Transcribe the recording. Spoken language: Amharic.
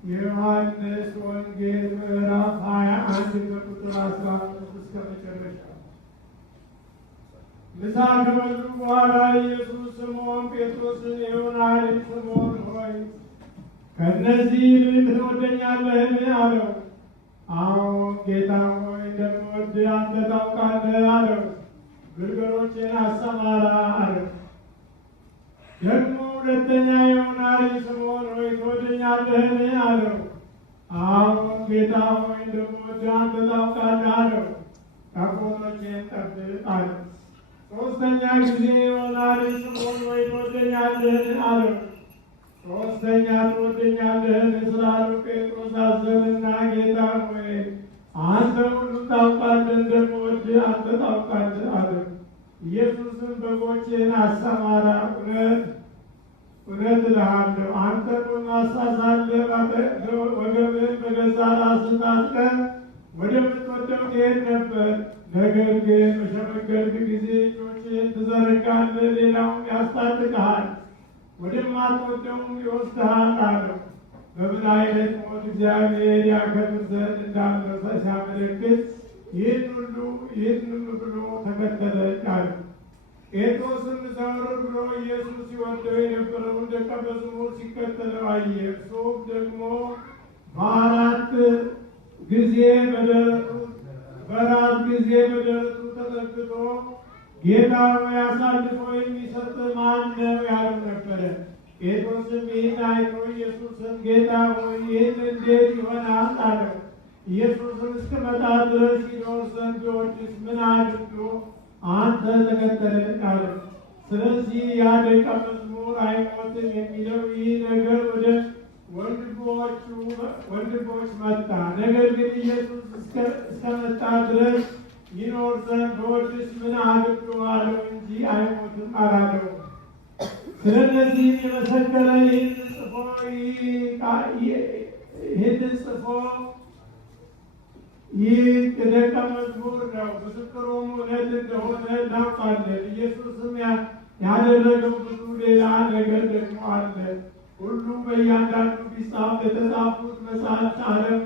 የዮሐንስ ወንጌል ምዕራፍ 21 ከቁጥር 15 እስከ መጨረሻ። ምሳ ከበሉ በኋላ ኢየሱስ ስምዖን ጴጥሮስን የዮና ልጅ ስምዖን ሆይ ከእነዚህ ይልቅ ትወደኛለህን? አለው። አዎን ጌታ ሆይ እንደምወድህ አንተ ታውቃለህ አለው። ግልገሎቼን አሰማራ አለው። ደግሞ ሁለተኛ የዮና ልጅ ስምዖን ሆይ ትወደኛለህን? አለው። አዎን ጌታ ሆይ እንደምወድህ አንተ ታውቃለህ አለው። ጠቦቶቼን ጠብቅ አለው። ሦስተኛ ጊዜ የዮና ልጅ ስምዖን ሆይ ትወደኛለህን? አለው። ሦስተኛ ትወደኛለህን ስላለው ጴጥሮስ አዘነና ጌታ ሆይ አንተ ሁሉን ታውቃለህ፣ እንደምወድህ አንተ ታውቃለህ አለው። ኢየሱስም በጎቼን አሰማራ፣ እውነት እልሃለሁ አንተ ጎልማሳ ሳለህ ወገብህን በገዛ ራስህ ታጥቀህ ወደምትወደው ትሄድ ነበር። ነገር ግን በሸመገልክ ጊዜ እጆችህን ትዘረጋለህ፣ ሌላውም ያስታጥቅሃል፣ ወደማትወደውም ይወስድሃል አለው። በምን አይነት ሞት እግዚአብሔር ያከብር ዘንድ እንዳለፈ ሲያመለክት ይህን ሁሉ ብሎ ተከተለኝ አለው። ጴጥሮስም ዘወር ብሎ ኢየሱስ ሲወደው የነበረውን ደቀ መዝሙር ሲከተለው አየ። እርሱም ደግሞ በአራት ጊዜ በደረቱ ተጠግቶ ጌታ ሆይ አሳልፎ የሚሰጥ ማን ነው ያለው ነበረ። ጴጥሮስም ይህን አይቶ ኢየሱስን ጌታ ሆይ ይህን እንዴት ይሆናል አለው። ኢየሱስም እስክመጣ ድረስ ይኖር ዘንድ ቢወድስ ምን አድርጎ አንተ ተከተለኝ አለው። ስለዚህ ያ ደቀ መዝሙር አይሞትም የሚለው ይህ ነገር ወደ ወንድሞች መጣ። ነገር ግን ኢየሱስ እስከመጣ ድረስ ይኖር ዘንድ ቢወድስ ምን አድርጎ አለው እንጂ አይሞትም አላለው። ስለዚህ የመሰከረ ይህንን ጽፎ ይህ ደቀ መዝሙር ነው። ምስክሩም እውነት እንደሆነ እናውቃለን። ኢየሱስም ያደረገው ብዙ ሌላ ነገር ደግሞ አለ። ሁሉ በእያንዳንዱ ቢጻፍ የተጻፉት መጽሐፍት ዓለም